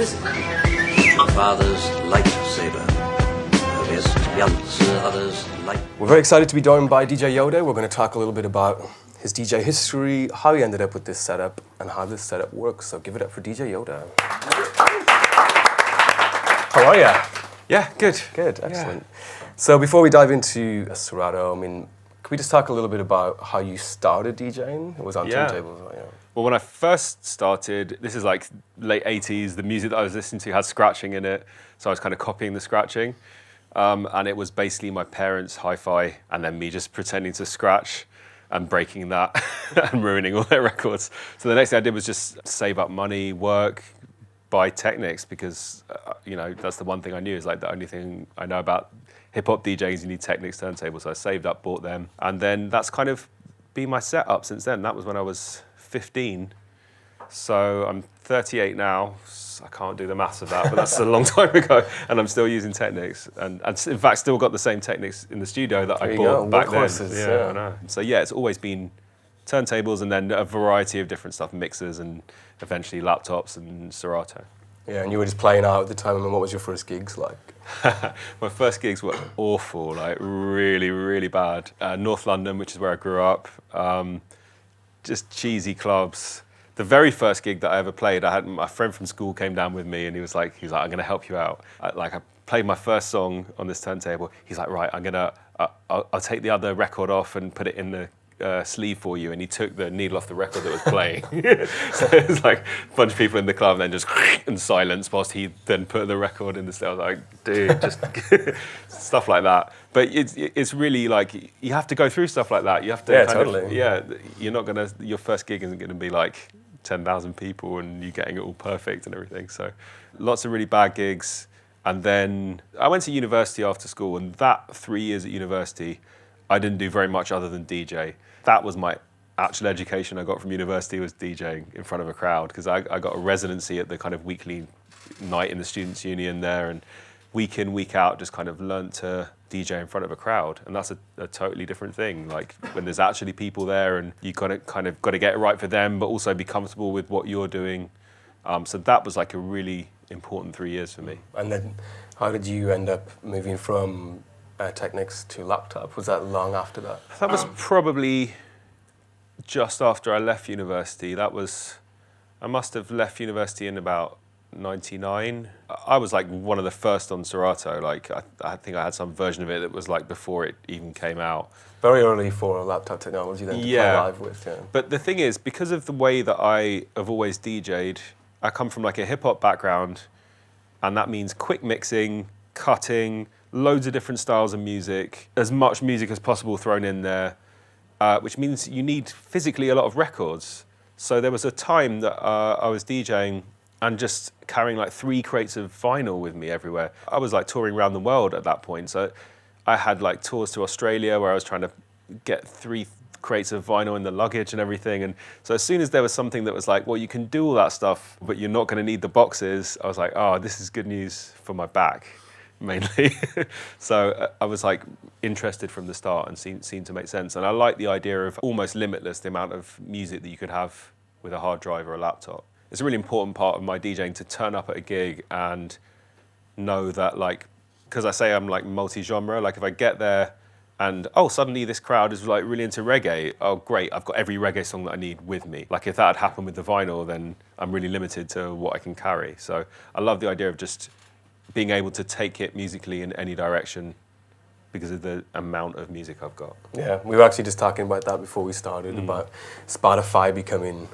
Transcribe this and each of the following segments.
What is it? Father's lightsaber. Best Janssen, others light. We're very excited to be joined by DJ Yoda. We're going to talk a little bit about his DJ history, how he ended up with this setup, and how this setup works. So give it up for DJ Yoda. How are you? Yeah, good. Good, excellent. Yeah. So before we dive into Serato, I mean, can we just talk a little bit about how you started DJing? It was on turntables, right? Yeah. Well, when I first started, this is like late 80s, the music that I was listening to had scratching in it, so I was kind of copying the scratching. And it was basically my parents' hi-fi and then me just pretending to scratch and breaking that and ruining all their records. So the next thing I did was just save up money, work, buy Technics, because you know, that's the one thing I knew, is like the only thing I know about hip-hop DJing is you need Technics turntables. So I saved up, bought them, and then that's kind of been my setup since then. That was when I was 15. So I'm 38 now. I can't do the maths of that, but that's a long time ago, and I'm still using Technics, and in fact still got the same Technics in the studio that I bought back then. Yeah, I know. So yeah, it's always been turntables and then a variety of different stuff, mixers and eventually laptops and Serato. Yeah, and you were just playing out at the time. I mean, what was your first gigs like? My first gigs were awful, like really, really bad. North London, which is where I grew up, just cheesy clubs. The very first gig that I ever played, I had my friend from school came down with me, and he was like, I'm going to help you out. I played my first song on this turntable. He's like, right, I'll take the other record off and put it in the sleeve for you. And he took the needle off the record that was playing. So it was like a bunch of people in the club, and then just in silence whilst he then put the record in the sleeve. I was like, dude, just stuff like that. But it's really like, you have to go through stuff like that. You have to you're not gonna, your first gig isn't gonna be like 10,000 people and you getting it all perfect and everything. So lots of really bad gigs. And then I went to university after school, and that 3 years at university, I didn't do very much other than DJ. That was my actual education I got from university, was DJing in front of a crowd, because I got a residency at the kind of weekly night in the Students' Union there, and week in, week out, just kind of learnt to DJ in front of a crowd. And that's a totally different thing. Like when there's actually people there, and you kind of got to get it right for them, but also be comfortable with what you're doing. So that was like a really important 3 years for me. And then how did you end up moving from Technics to laptop? Was that long after that? That was probably just after I left university. I must have left university in about 99. I was like one of the first on Serato. Like I think I had some version of it that was like before it even came out. Very early for laptop technology then to play live with. Yeah. But the thing is, because of the way that I have always DJ'd, I come from like a hip hop background, and that means quick mixing, cutting, loads of different styles of music, as much music as possible thrown in there, which means you need physically a lot of records. So there was a time that I was DJing and just carrying like 3 crates of vinyl with me everywhere. I was like touring around the world at that point. So I had like tours to Australia where I was trying to get 3 crates of vinyl in the luggage and everything. And so as soon as there was something that was like, well, you can do all that stuff, but you're not going to need the boxes, I was like, oh, this is good news for my back, mainly. So I was like interested from the start and seemed to make sense. And I like the idea of almost limitless the amount of music that you could have with a hard drive or a laptop. It's a really important part of my DJing to turn up at a gig and know that, like, because I say I'm like multi-genre, like if I get there and, oh, suddenly this crowd is like really into reggae, oh great, I've got every reggae song that I need with me. Like if that had happened with the vinyl, then I'm really limited to what I can carry. So I love the idea of just being able to take it musically in any direction because of the amount of music I've got. Yeah, we were actually just talking about that before we started, about Spotify becoming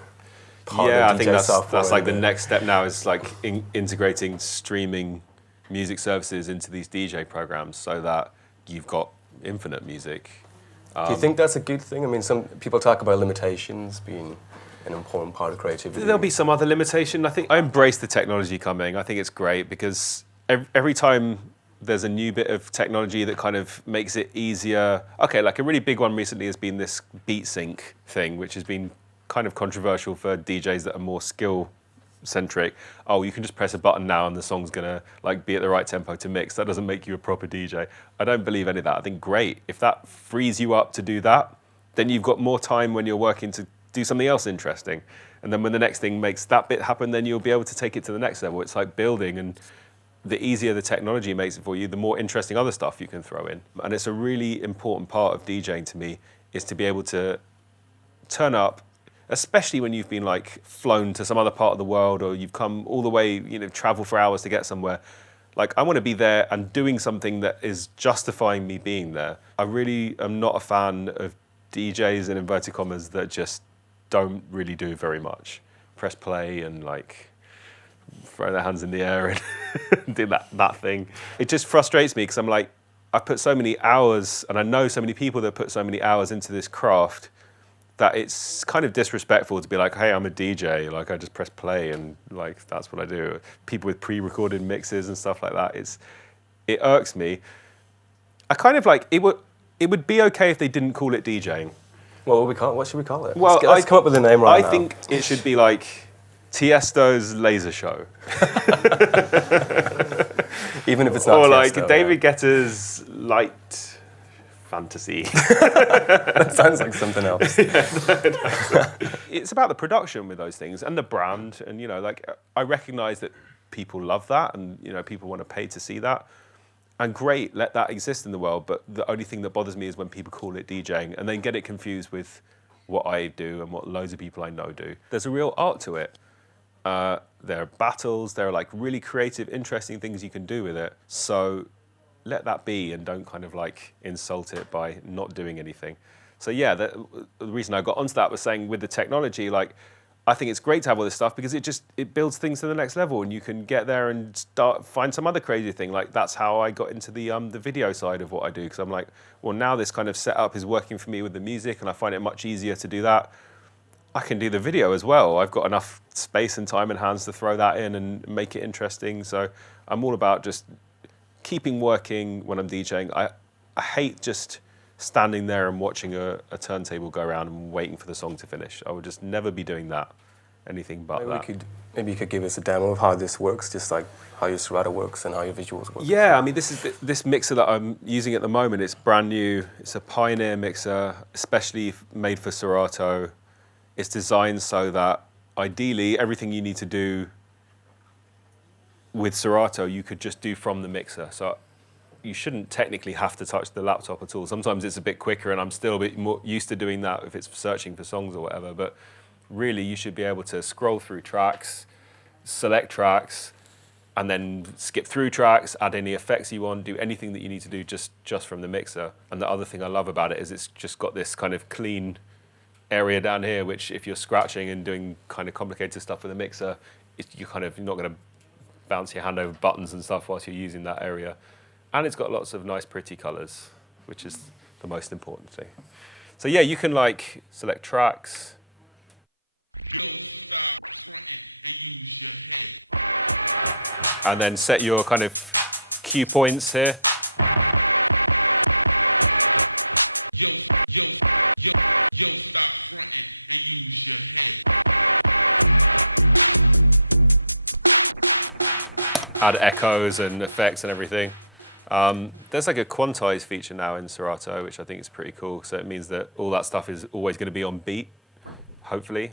part of the DJ I think software. That's like the next step now, is like integrating streaming music services into these DJ programs so that you've got infinite music. Do you think that's a good thing? I mean, some people talk about limitations being an important part of creativity. There'll be some other limitation. I think I embrace the technology coming. I think it's great because every time there's a new bit of technology that kind of makes it easier. Okay, like a really big one recently has been this beat sync thing, which has been kind of controversial for DJs that are more skill-centric. Oh, you can just press a button now and the song's gonna like be at the right tempo to mix. That doesn't make you a proper DJ. I don't believe any of that. I think great. If that frees you up to do that, then you've got more time when you're working to do something else interesting. And then when the next thing makes that bit happen, then you'll be able to take it to the next level. It's like building, and the easier the technology makes it for you, the more interesting other stuff you can throw in. And it's a really important part of DJing to me, is to be able to turn up, especially when you've been like flown to some other part of the world, or you've come all the way, travel for hours to get somewhere. Like, I want to be there and doing something that is justifying me being there. I really am not a fan of DJs, in inverted commas, that just don't really do very much. Press play and like throw their hands in the air and do that thing. It just frustrates me, because I'm like, I put so many hours, and I know so many people that put so many hours into this craft, that it's kind of disrespectful to be like, hey, I'm a DJ, like I just press play and like that's what I do. People with pre-recorded mixes and stuff like that, it irks me. I kind of like, it would be okay if they didn't call it DJing. What should we call it? Well, let's come up with a name right now. I think it should be like Tiesto's Laser Show. Even if it's not or Tiesto, like David Guetta's Light Fantasy. That sounds like something else. It's about the production with those things and the brand, and like I recognize that people love that, and people want to pay to see that, and great, let that exist in the world. But the only thing that bothers me is when people call it DJing and then get it confused with what I do and what loads of people I know do. There's a real art to it. There are battles, there are like really creative, interesting things you can do with it. So let that be, and don't kind of like insult it by not doing anything. So yeah, the reason I got onto that was saying, with the technology, like I think it's great to have all this stuff, because it builds things to the next level, and you can get there and find some other crazy thing. Like that's how I got into the video side of what I do, because I'm like, well, now this kind of setup is working for me with the music, and I find it much easier to do that. I can do the video as well. I've got enough space and time and hands to throw that in and make it interesting. So I'm all about just keeping working when I'm DJing. I hate just standing there and watching a turntable go around and waiting for the song to finish. I would just never be doing that, anything but Maybe you could give us a demo of how this works, just like how your Serato works and how your visuals work. Yeah, I mean, this mixer that I'm using at the moment, it's brand new. It's a Pioneer mixer, especially made for Serato. It's designed so that ideally everything you need to do with Serato, you could just do from the mixer. So you shouldn't technically have to touch the laptop at all. Sometimes it's a bit quicker, and I'm still a bit more used to doing that if it's searching for songs or whatever. But really, you should be able to scroll through tracks, select tracks, and then skip through tracks, add any effects you want, do anything that you need to do just from the mixer. And the other thing I love about it is it's just got this kind of clean area down here, which if you're scratching and doing kind of complicated stuff with a mixer, you're not going to bounce your hand over buttons and stuff whilst you're using that area. And it's got lots of nice, pretty colors, which is the most important thing. So yeah, you can like select tracks. Stop fronting and use your head. And then set your kind of cue points here. Yo, stop fronting and use your head. Add echoes and effects and everything. There's like a quantize feature now in Serato, which I think is pretty cool. So it means that all that stuff is always going to be on beat, hopefully.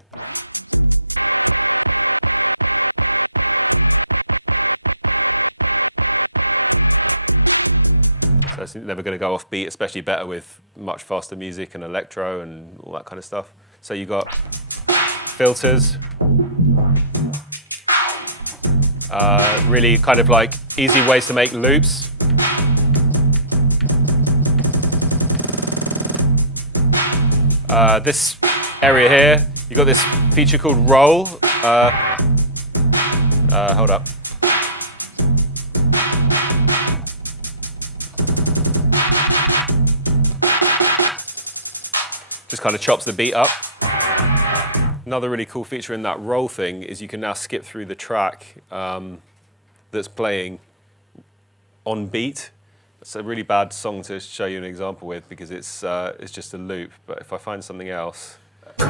So it's never going to go off beat, especially better with much faster music and electro and all that kind of stuff. So you got filters. Really kind of like easy ways to make loops. This area here, you got this feature called roll. Hold up. Just kind of chops the beat up. Another really cool feature in that roll thing is you can now skip through the track that's playing on beat. It's a really bad song to show you an example with because it's just a loop. But if I find something else, oh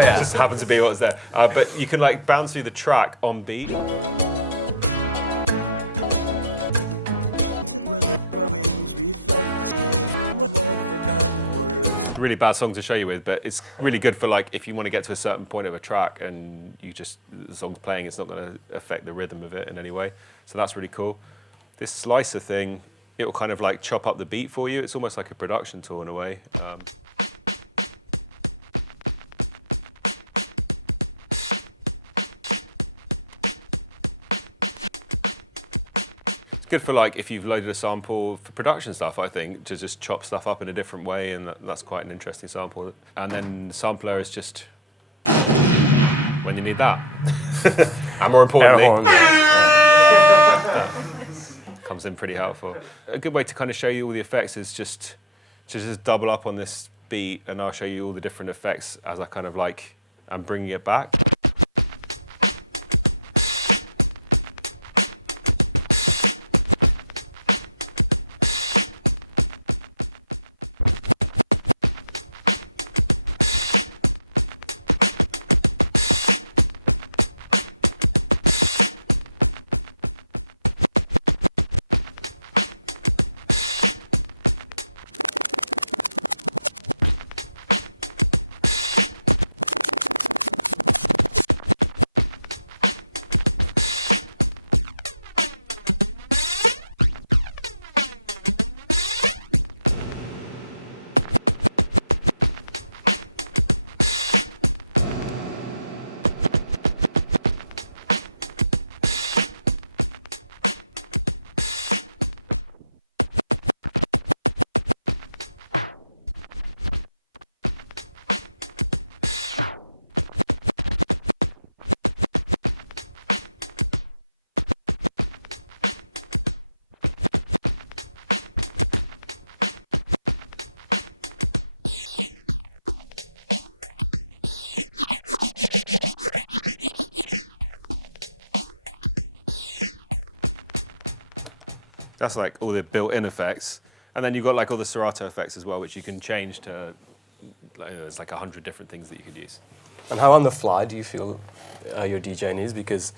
yeah, it just happened to be what's there. But you can like bounce through the track on beat. really bad song to show you with, but it's really good for like if you want to get to a certain point of a track and the song's playing, it's not going to affect the rhythm of it in any way. So that's really cool. This slicer thing, it will kind of like chop up the beat for you. It's almost like a production tool in a way. Good for like if you've loaded a sample for production stuff, I think, to just chop stuff up in a different way, and that's quite an interesting sample. And then the sampler is just when you need that. And more importantly, comes in pretty helpful. A good way to kind of show you all the effects is just double up on this beat, and I'll show you all the different effects as I kind of like I'm bringing it back. That's like all the built-in effects. And then you've got like all the Serato effects as well, which you can change to, there's like 100 different things that you could use. And how on the fly do you feel your DJing is? Because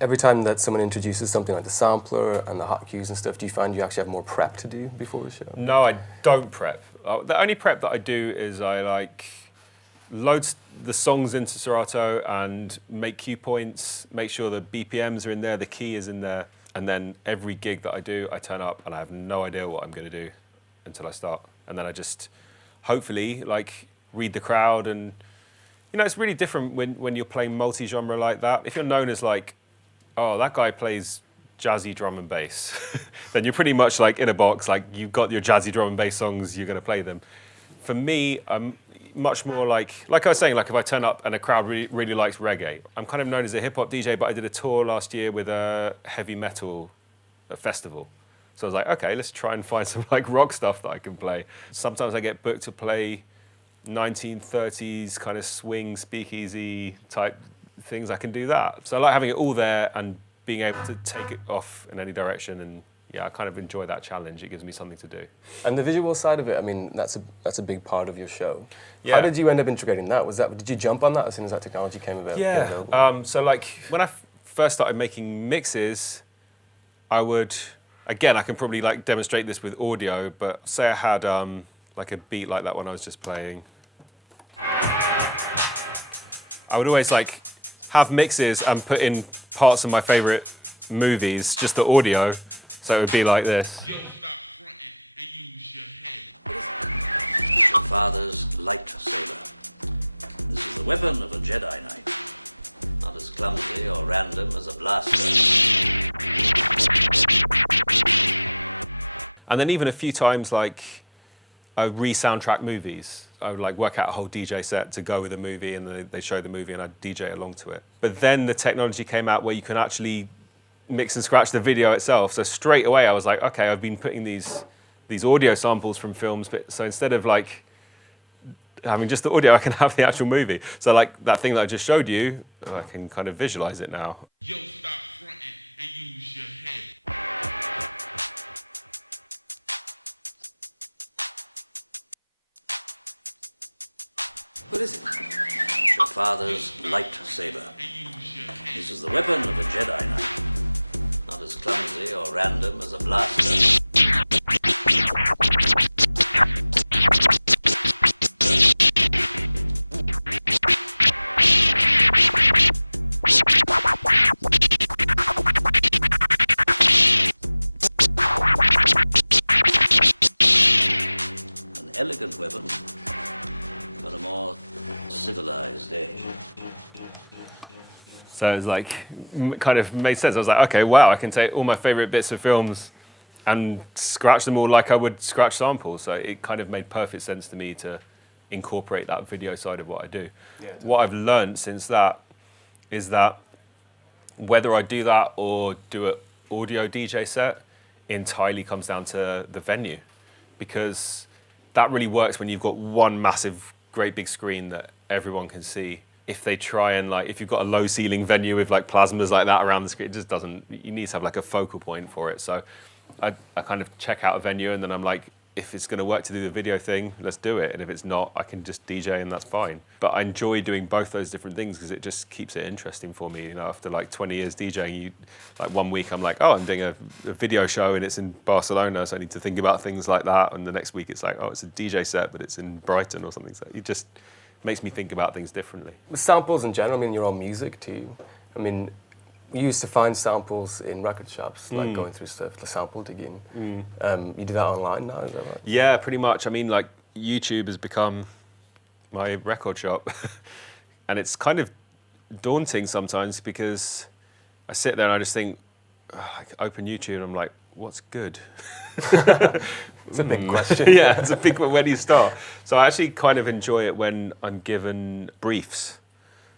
every time that someone introduces something like the sampler and the hot cues and stuff, do you find you actually have more prep to do before the show? No, I don't prep. The only prep that I do is I like load the songs into Serato and make cue points, make sure the BPMs are in there, the key is in there. And then every gig that I do, I turn up and I have no idea what I'm going to do until I start. And then I just hopefully like read the crowd. And you know, it's really different when you're playing multi-genre like that. If you're known as like, oh, that guy plays jazzy drum and bass, then you're pretty much like in a box, like you've got your jazzy drum and bass songs, you're going to play them. For me, I'm much more like I was saying, like if I turn up and a crowd really likes reggae, I'm kind of known as a hip hop DJ, but I did a tour last year with a heavy metal festival. So I was like, okay, let's try and find some like rock stuff that I can play. Sometimes I get booked to play 1930s kind of swing, speakeasy type things. I can do that. So I like having it all there and being able to take it off in any direction. And yeah, I kind of enjoy that challenge. It gives me something to do. And the visual side of it, I mean, that's a big part of your show. Yeah. How did you end up integrating that? Did you jump on that as soon as that technology came available? Yeah. So like when I first started making mixes, I would, again, I can probably like demonstrate this with audio, but say I had like a beat like that one I was just playing. I would always like have mixes and put in parts of my favorite movies, just the audio. So it would be like this. Yo, stop fronting and use your head. Your father's lightsaber. This is the weapon of a Jedi Knight. Not as clumsy or random as a blaster. And then even a few times, like, I would re-soundtrack movies. I would like work out a whole DJ set to go with a movie, and they show the movie and I'd DJ along to it. But then the technology came out where you can actually mix and scratch the video itself. So straight away I was like, okay, I've been putting these audio samples from films, but so instead of like having just the audio, I can have the actual movie. So like that thing that I just showed you, I can kind of visualize it now. Yo, stop fronting and use your head. What is it? Your father's lightsaber. This is the weapon of a Jedi Knight. Not as clumsy or random as a blaster. ancient weapon for a more civilized age. So it's like, kind of made sense. I was like, okay, wow, I can take all my favorite bits of films and scratch them all like I would scratch samples. So it kind of made perfect sense to me to incorporate that video side of what I do. Yeah, what I've learned since that is that whether I do that or do an audio DJ set entirely comes down to the venue, because that really works when you've got one massive, great big screen that everyone can see. If they try and if you've got a low ceiling venue with like plasmas like that around the screen, it just doesn't, you need to have like a focal point for it. So I kind of check out a venue and then I'm like, if it's going to work to do the video thing, let's do it. And if it's not, I can just DJ and that's fine. But I enjoy doing both those different things because it just keeps it interesting for me. You know, after like 20 years DJing, like 1 week I'm like, oh, I'm doing a video show and it's in Barcelona, so I need to think about things like that. And the next week it's like, oh, it's a DJ set, but it's in Brighton or something. So it just makes me think about things differently. With samples in general, I mean, your own music too. I mean, you used to find samples in record shops, like going through stuff, the sample digging. You do that online now, is that right? Yeah, pretty much. I mean, like, YouTube has become my record shop. And it's kind of daunting sometimes because I sit there and I just think, I open YouTube and I'm like, what's good? It's a big question. Yeah, it's a big one. Where do you start? So I actually kind of enjoy it when I'm given briefs.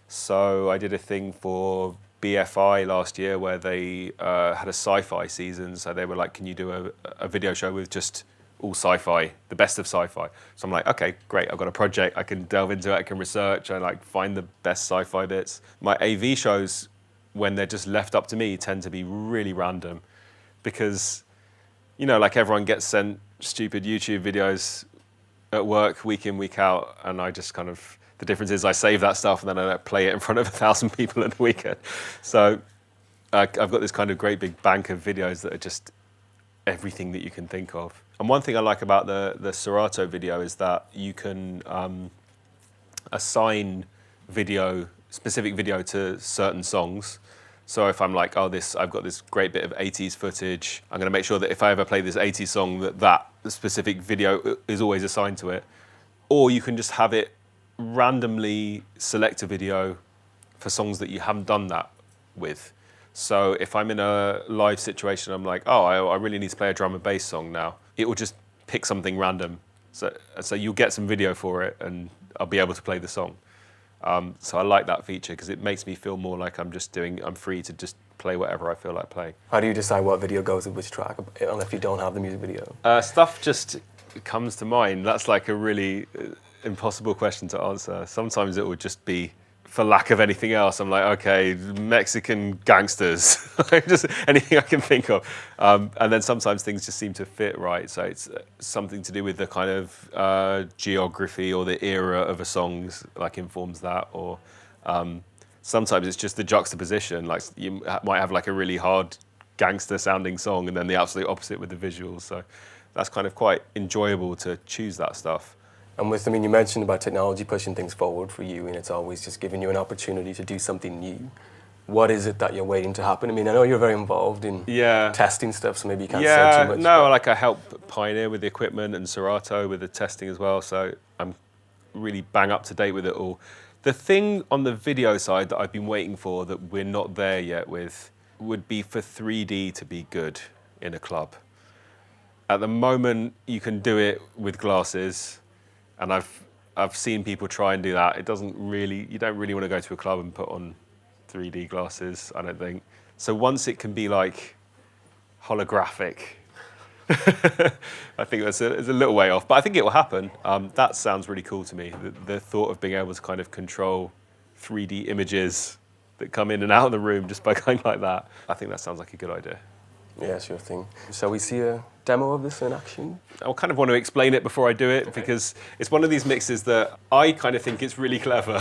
So I did a thing for BFI last year where they had a sci-fi season. So they were like, can you do a video show with just all sci-fi, the best of sci-fi? So I'm like, okay, great. I've got a project. I can delve into it. I can research. I like find the best sci-fi bits. My AV shows, when they're just left up to me, tend to be really random because, you know, like everyone gets sent stupid YouTube videos at work week in, week out. And I just kind of, the difference is I save that stuff and then I play it in front of 1,000 people at the weekend. So I've got this kind of great big bank of videos that are just everything that you can think of. And one thing I like about the Serato video is that you can assign specific video to certain songs. So if I'm like, oh, I've got this great bit of 80s footage, I'm going to make sure that if I ever play this 80s song, that specific video is always assigned to it. Or you can just have it randomly select a video for songs that you haven't done that with. So if I'm in a live situation, I'm like, oh, I really need to play a drum and bass song now. It will just pick something random. So you'll get some video for it and I'll be able to play the song. So I like that feature because it makes me feel more like I'm free to just play whatever I feel like playing. How do you decide what video goes with which track, if you don't have the music video? Stuff just comes to mind. That's like a really impossible question to answer. Sometimes it would just be, for lack of anything else, I'm like, okay, Mexican gangsters, just anything I can think of. And then sometimes things just seem to fit right. So it's something to do with the kind of geography or the era of a song, like informs that. Or sometimes it's just the juxtaposition. Like you might have like a really hard gangster sounding song and then the absolute opposite with the visuals. So that's kind of quite enjoyable to choose that stuff. And you mentioned about technology pushing things forward for you, and it's always just giving you an opportunity to do something new. What is it that you're waiting to happen? I mean, I know you're very involved in testing stuff, so maybe you can't say too much. No, like I help Pioneer with the equipment and Serato with the testing as well, so I'm really bang up to date with it all. The thing on the video side that I've been waiting for that we're not there yet with would be for 3D to be good in a club. At the moment, you can do it with glasses. And I've seen people try and do that. You don't really want to go to a club and put on 3D glasses, I don't think. So once it can be like holographic, I think it's a little way off, but I think it will happen. That sounds really cool to me. The thought of being able to kind of control 3D images that come in and out of the room just by going like that. I think that sounds like a good idea. Yeah, sure thing. Shall we see a demo of this in action? I kind of want to explain it before I do it because it's one of these mixes that I kind of think it's really clever,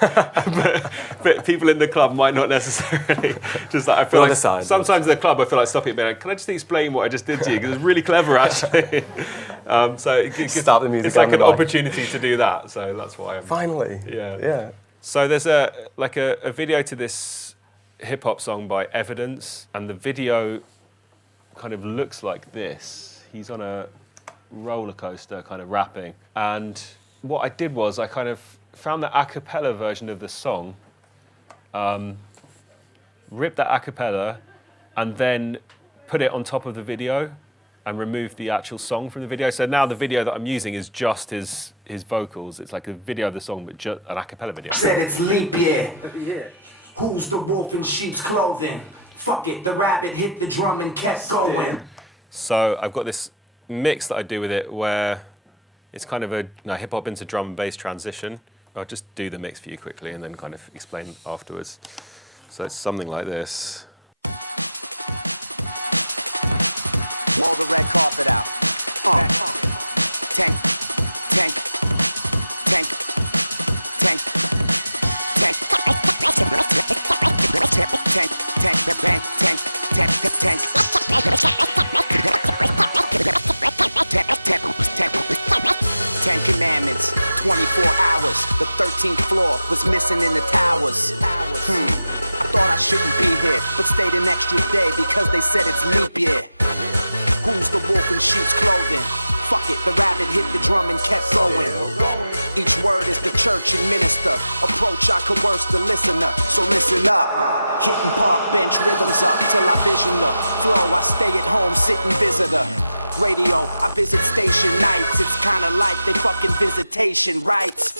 but people in the club might not necessarily. Just like I feel like sometimes in the club I feel like stopping it, like, can I just explain what I just did to you? Because it's really clever actually. So stop the music. It's like an opportunity to do that. So that's why I'm finally. Yeah. So there's a video to this hip hop song by Evidence, and the video kind of looks like this. He's on a roller coaster kind of rapping. And what I did was I kind of found the a cappella version of the song, ripped that a cappella, and then put it on top of the video and removed the actual song from the video. So now the video that I'm using is just his vocals. It's like a video of the song, but just an a cappella video. Said it's leap year. Yeah. Who's the wolf in sheep's clothing? Fuck it, the rabbit hit the drum and kept going. So I've got this mix that I do with it where it's kind of a hip hop into drum and bass transition. I'll just do the mix for you quickly and then kind of explain afterwards. So it's something like this. Roll the red carpet out. Tank, tank, tank, tank, tank, tank, tank, tank, tank, Ten Commandments, 24 hours. The 13th floor was missing in the towers. I thought I shouldn't be here, but stayed an extra day because they said it's leap year. Who's the wolf in sheep's clothing? Fuck it, the rabbit hit the drum and kept going. Each word is the church and minister. Approach, I coerce the listener, so listen up. Hitting park bench rhythms up till I vision the flow. I stay at home, sitting visitor. Radio, I visit station nights. It's kinda like they fucking visitation rights.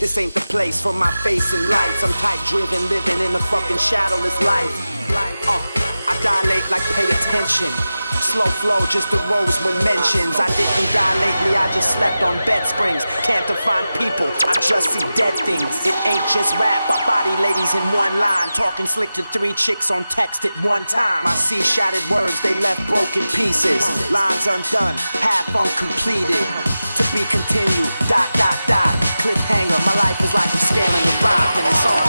This ain't the place for my face and lights. I'm type driven, living in a fucking shadowless life. I dilate like pay attention. Slow flow just arose when mentions. I didn't die lately, I just slept on bed springs. Can't define people, I just see dead things. It ain't just rap, I body ladies in one line. Talking slick to 3 chicks on text at one time. I see shattered words, they left broken pieces. Lines undone, half uncompleted. To be continued, ... Cliffhanger, my life is like I'm scaling a rock and it's on.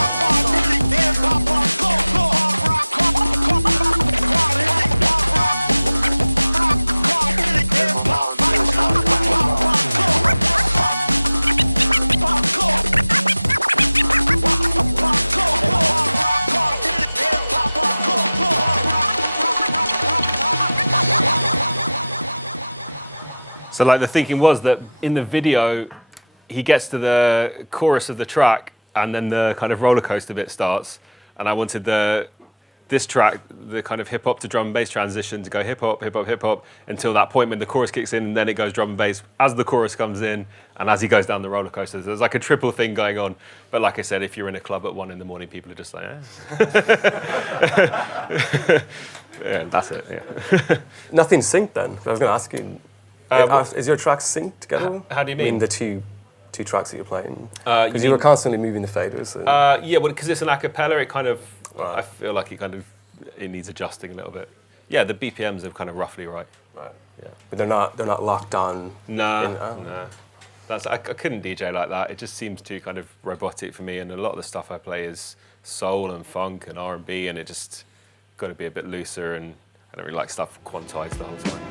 So like the thinking was that in the video, he gets to the chorus of the track and then the kind of roller coaster bit starts. And I wanted this track, the kind of hip hop to drum and bass transition to go hip hop, hip hop, hip hop until that point when the chorus kicks in and then it goes drum and bass as the chorus comes in and as he goes down the roller coaster. There's like a triple thing going on. But like I said, if you're in a club at 1 a.m, people are just like, yeah, that's it, yeah. Nothing synced then? I was going to ask you. Is your tracks synced together? How do you mean? I mean the two tracks that you're playing. Because you were constantly moving the faders. So. Yeah, well, because it's an a cappella, it kind of, right. I feel like it needs adjusting a little bit. Yeah, the BPMs are kind of roughly right. Right. Yeah. But they're not locked on. No. I couldn't DJ like that. It just seems too kind of robotic for me. And a lot of the stuff I play is soul and funk and R&B, and it just got to be a bit looser. And I don't really like stuff quantized the whole time.